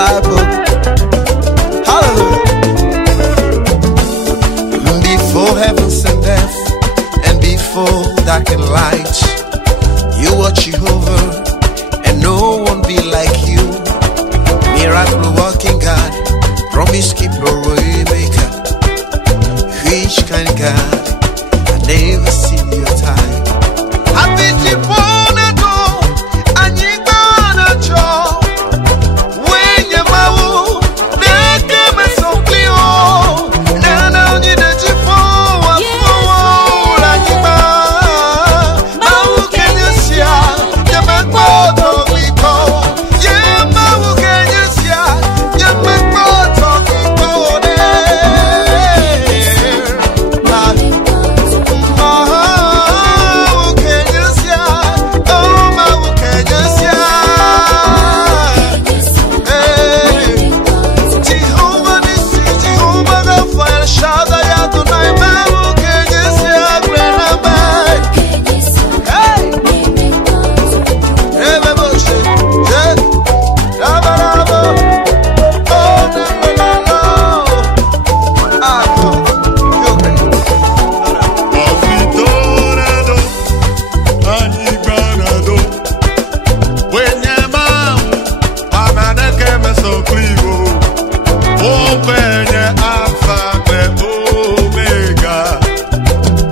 disciple. Hallelujah. Before heavens and earth, and before dark and light, you are Jehovah, and no one be like you. Miracle working God, promise keeper, way maker, rich kind God. I never see your time. I beat you on the door, and you gonna draw. When you MAWU, they give me so clear. Now you the Jehovah, like you MAWU can you see? You make more talk we go. Yeah, MAWU can you see? You make more talk we go.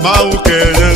MAWU KAE NYE